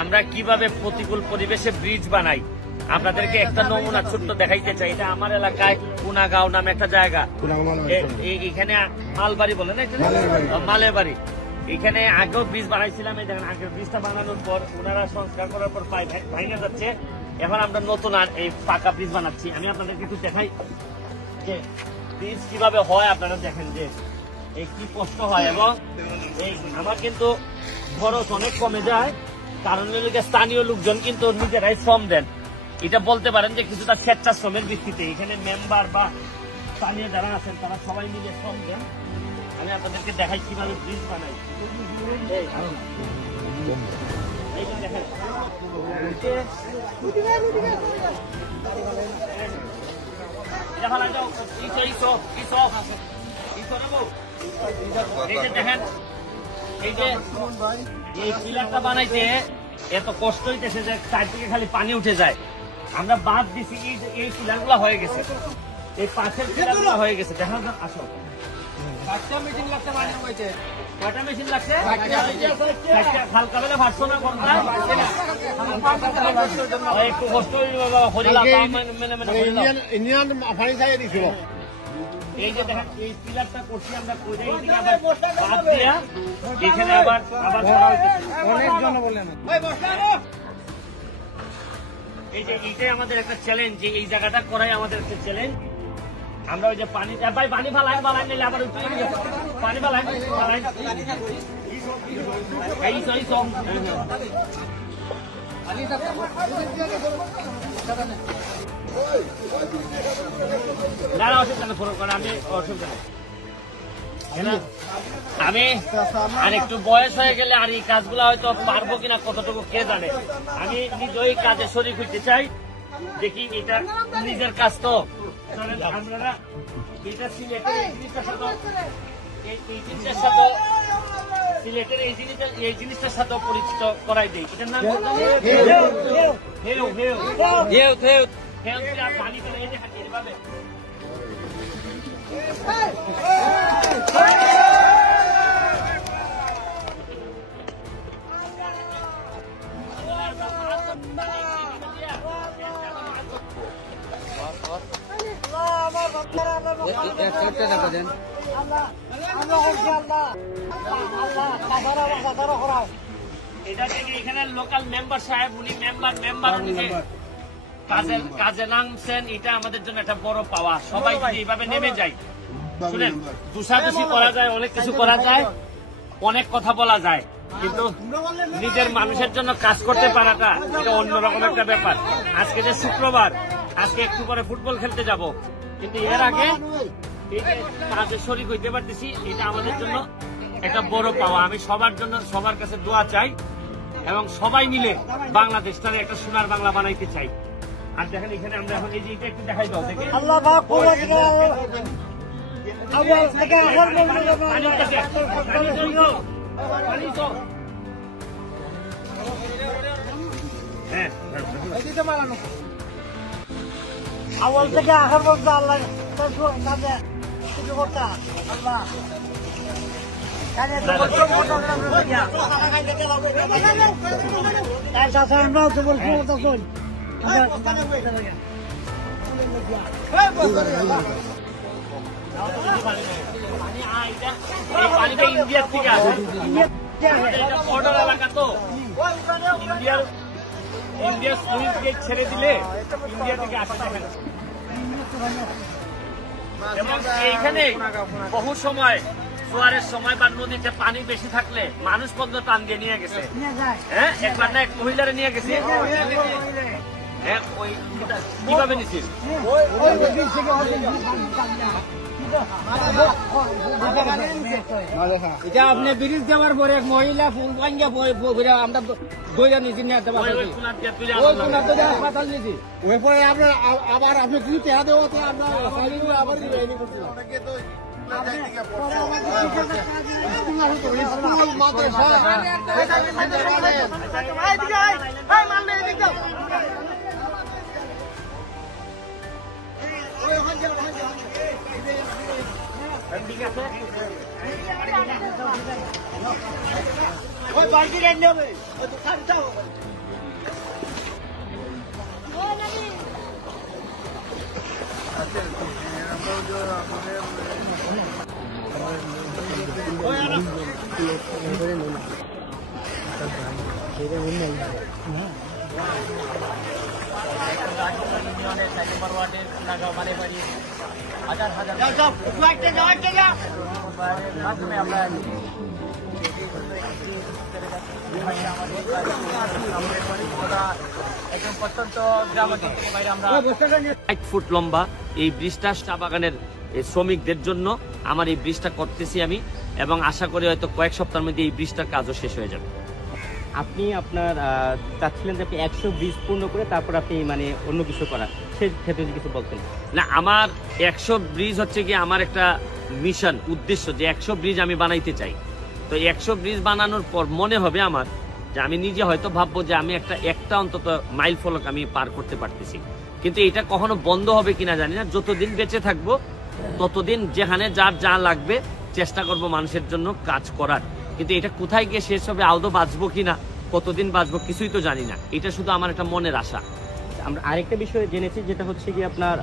আমরা কিভাবে প্রতিকূল পরিবেশে ব্রিজ বানাই আপনাদেরকে একটা নমুনা ছোট্ট দেখাইতে চাই। এটা আমার এলাকায় কুনাগাঁও নামে একটা জায়গা, এখানে মালবাড়ি বলে না, মালের বাড়ি। এখানে আগেও ব্রিজ বানাইছিলাম। এই দেখেন আগের ব্রিজটা বানানোর পর ওনারা সংস্কার করার পর ভাঙে যাচ্ছে। এখন আমরা নতুন আর এই পাকা ব্রিজ বানাচ্ছি। আমি আপনাদেরকে একটু দেখাই যে ব্রিজ কিভাবে হয়। আপনারা দেখেন যে এই কি কষ্ট হয়, এবং এই আমার কিন্তু খরচ অনেক কমে যায়, কারণ স্থানীয় লোকজন কিন্তু নিজেরাই শ্রম দেন। এটা বলতে পারেন যে কিছুটা স্বেচ্ছাশ্রমের ভিত্তিতে এখানে মেম্বার বা স্থানীয় যারা আছেন তারা সবাই মিলে শ্রম দেন। আমি আপনাদেরকে দেখাই কিভাবে ব্রিজ বানাই। দেখেন এই যে এই পিলারটা বানাইতে এত কষ্ট হইতেছে যে চার থেকে খালি পানি উঠে যায়। আমরা বাদ দিছি, এই পিলার গুলা হয়ে গেছে, এই পাশের পিলার গুলা হয়ে গেছে। দেখা যাক, আসো মেশিন লাগছে, কয়টা মেশিন লাগছে? হালকা বেলা ভাবছো না কোনটা? একটু কষ্ট এই যে দেখেন এই পিলারটা করছি আমরা, বাদ দিয়া এখানে আবার অনেক জন বলেন। এই যে এইটাই আমাদের একটা চ্যালেঞ্জ, যে এই জায়গাটা করাই আমাদের একটা চ্যালেঞ্জ। আমরা ওই যে পানি ভাই পানি ফালাই নিলে আবার পানি ফালাই আমি আর একটু বয়স হয়ে গেলে আর এই কাজগুলো হয়তো পারবো কিনা কতটুকু কে জানে। আমি নিজেই কাজে শরীর হইতে চাই, দেখি এটা নিজের কাজ তো। আপনারা এটা সিলেটের এই জিনিসটার সাথে সিলেটের এই জিনিসটার সাথে পরিচিত করাই দেয়। এটার নাম পানি করে এই যে হাঁটিয়ে পাবে। এখানে লোকাল মেম্বার সাহেব, উনি মেম্বার কাজে নামছেন। এটা আমাদের জন্য একটা বড় পাওয়া। সবাই যদি এইভাবে নেমে যায়, শুনেন, দুষাদুষি করা যায়, অনেক কিছু করা যায়, অনেক কথা বলা যায়, কিন্তু নিজের মানুষের জন্য কাজ করতে পারাটা এটা অন্যরকম একটা ব্যাপার। আজকে যে শুক্রবার, আজকে একটু পরে ফুটবল খেলতে যাব, কিন্তু এর আগে এই যে কাজে শরীক হইতে পারতেছি, এটা আমাদের জন্য একটা বড় পাওয়া। আমি সবার জন্য সবার কাছে দোয়া চাই, এবং সবাই মিলে বাংলাদেশটারে একটা সোনার বাংলা বানাইতে চাই। আর দেখেন এখানে আমরা এখন এই যে এটা একটু দেখাই দাও, দেখে আওয়াল থেকে আখার পর্যন্ত আল্লাহ কিছু করতে আল্লাহ ইন্ডিয়ার থেকে আসে, বর্ডার এলাকা তো, ইন্ডিয়ার সুইচ গেট ছেড়ে দিলে ইন্ডিয়া থেকে আসা যাবে না। এবং এইখানে বহু সময় জোয়ারের সময় বা নদীতে পানি বেশি থাকলে মানুষ পর্যন্ত টান দিয়ে নিয়ে গেছে। হ্যাঁ, একবার না এক মহিলারে নিয়ে গেছে। কিভাবে নিচ্ছিস? এটা আপনি ব্রিজ দেওয়ার পরে এক মহিলা আমরা দইয়া নিচ্ছি, হাসপাতাল নিচ্ছি। ওই পরে আপনার আবার আপনি কিছু টেহা দেওয়াতে আপনার আবার ঠিক আছে, ওই বাড়ি নেবে ফুট লম্বা এই ব্রিজটা চা বাগানের শ্রমিকদের জন্য আমার এই ব্রিজটা করতেছি আমি, এবং আশা করি হয়তো কয়েক সপ্তাহের মধ্যে এই ব্রিজটার কাজও শেষ হয়ে যাবে। আপনি আপনার চাচ্ছিলেন যে আপনি 100 ব্রিজ পূর্ণ করে তারপর আপনি মানে অন্য কিছু করা, সেই ক্ষেত্রে যদি কিছু বলতেন। না, আমার 100 ব্রিজ হচ্ছে কি আমার একটা মিশন, উদ্দেশ্য যে 100 ব্রিজ আমি বানাইতে চাই। তো 100 ব্রিজ বানানোর পর মনে হবে আমার যে আমি নিজে হয়তো ভাববো যে আমি একটা অন্তত মাইল ফলক আমি পার করতে পারতেছি, কিন্তু এটা কখনো বন্ধ হবে কিনা জানি না। যতদিন বেঁচে থাকবো ততদিন যেখানে যার যা লাগবে চেষ্টা করব মানুষের জন্য কাজ করার, কিন্তু এটা কোথায় গিয়ে শেষ হবে, আদৌ বাঁচবো কিনা, কতদিন বাঁচবো কিছুই তো জানি না। এটা শুধু আমার একটা মনের আশা। আমরা আরেকটা বিষয়ে জেনেছি, যেটা হচ্ছে কি আপনার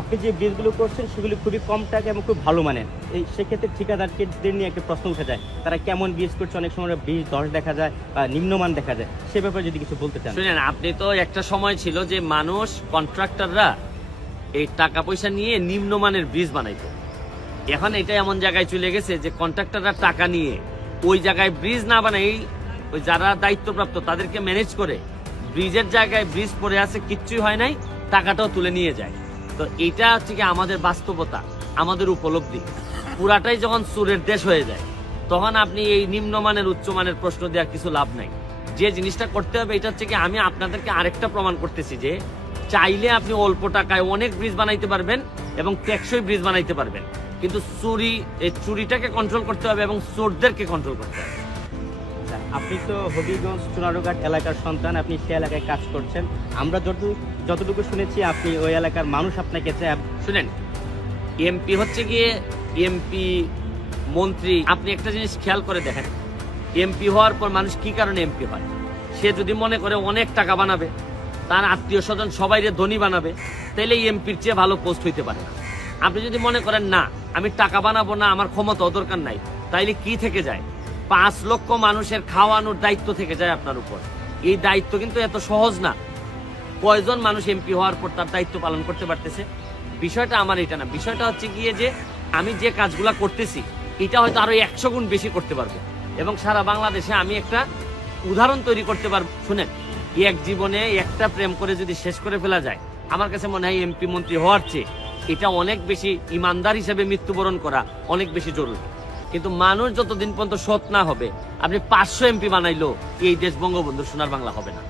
আপনি যে ব্রিজগুলো করছেন সেগুলি খুবই কম টাকা এবং খুব ভালো মানের। এই সেক্ষেত্রে ঠিকাদারদের নিয়ে একটা প্রশ্ন উঠে যায়, তারা কেমন ব্রিজ করছে, অনেক সময় ব্রিজ 10 দেখা যায় বা নিম্নমান দেখা যায়, সে ব্যাপারে যদি কিছু বলতে চান। শুনেন, আপনি তো একটা সময় ছিল যে মানুষ কন্ট্রাক্টররা এই টাকা পয়সা নিয়ে নিম্নমানের ব্রিজ বানাইতো। এখন এটা এমন জায়গায় চলে গেছে যে কন্ট্রাক্টররা টাকা নিয়ে ওই জায়গায় ব্রিজ না বানাই, ওই যারা দায়িত্বপ্রাপ্ত তাদেরকে ম্যানেজ করে ব্রিজের জায়গায় ব্রিজ পড়ে আছে, কিচ্ছুই হয় নাই, টাকাটাও তুলে নিয়ে যায়। তো এটা হচ্ছে কি আমাদের বাস্তবতা, আমাদের উপলব্ধি। পুরাটাই যখন চোরের দেশ হয়ে যায় তখন আপনি এই নিম্নমানের উচ্চমানের প্রশ্ন দেওয়ার কিছু লাভ নাই। যে জিনিসটা করতে হবে এটা হচ্ছে কি, আমি আপনাদেরকে আরেকটা প্রমাণ করতেছি যে চাইলে আপনি অল্প টাকায় অনেক ব্রিজ বানাইতে পারবেন এবং টেকসই ব্রিজ বানাইতে পারবেন, কিন্তু চুরিটাকে কন্ট্রোল করতে হবে এবং চোরদেরকে কন্ট্রোল করতে হবে। আপনি তো হবিগঞ্জ চুনারুঘাট এলাকার সন্তান, আপনি সে এলাকায় কাজ করছেন। আমরা যতটুকু শুনেছি আপনি ওই এলাকার মানুষ আপনাকে চায়। শুনেন, এমপি হচ্ছে গিয়ে এমপি মন্ত্রী, আপনি একটা জিনিস খেয়াল করে দেখেন, এমপি হওয়ার পর মানুষ কি কারণে এমপি হয়? সে যদি মনে করে অনেক টাকা বানাবে, তার আত্মীয় স্বজন সবাইরে ধনী বানাবে, তাহলে এমপির চেয়ে ভালো পোস্ট হইতে পারে না। আপনি যদি মনে করেন না আমি টাকা বানাবো না, আমার ক্ষমতা দরকার নাই, তাইলে কি থেকে যায়? 5 লক্ষ মানুষের খাওয়ানোর দায়িত্ব থেকে যায় আপনার উপর। এই দায়িত্ব কিন্তু এত সহজ না। কয়জন মানুষ এমপি হওয়ার পর তার দায়িত্ব পালন করতে পারতেছে? বিষয়টা আমার এটা না, বিষয়টা হচ্ছে গিয়ে যে আমি যে কাজগুলা করতেছি এটা হয়তো আরো 100 গুণ বেশি করতে পারবো, এবং সারা বাংলাদেশে আমি একটা উদাহরণ তৈরি করতে পারবো। শুনেন, এক জীবনে একটা প্রেম করে যদি শেষ করে ফেলা যায়, আমার কাছে মনে হয় এমপি মন্ত্রী হওয়ার চেয়ে এটা অনেক বেশি ইমানদার হিসেবে মৃত্যুবরণ করা অনেক বেশি জরুরি। কিন্তু মানুষ যতদিন পর্যন্ত সৎ না হবে, আপনি 500 এমপি বানাইলো এই দেশ বঙ্গবন্ধু সোনার বাংলা হবে না।